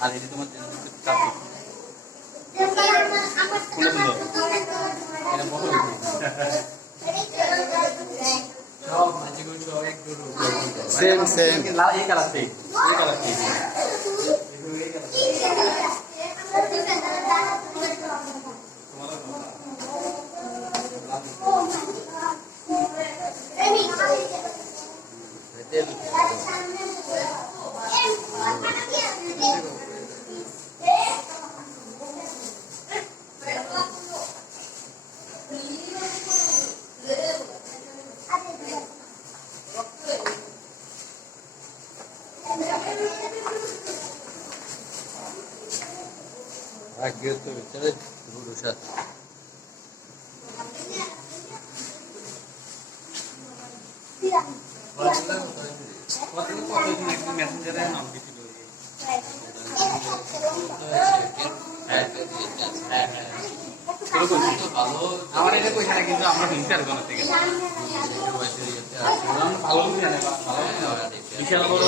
আর এটি তোমার same same এই কালার এই কালার সেই ভাগ্য তো ভিতরে গুরু সাথ আমার এটা কইছে না কিন্তু আমরা হিংসা আর কোনো থেকে ভালো। বিশাল বড়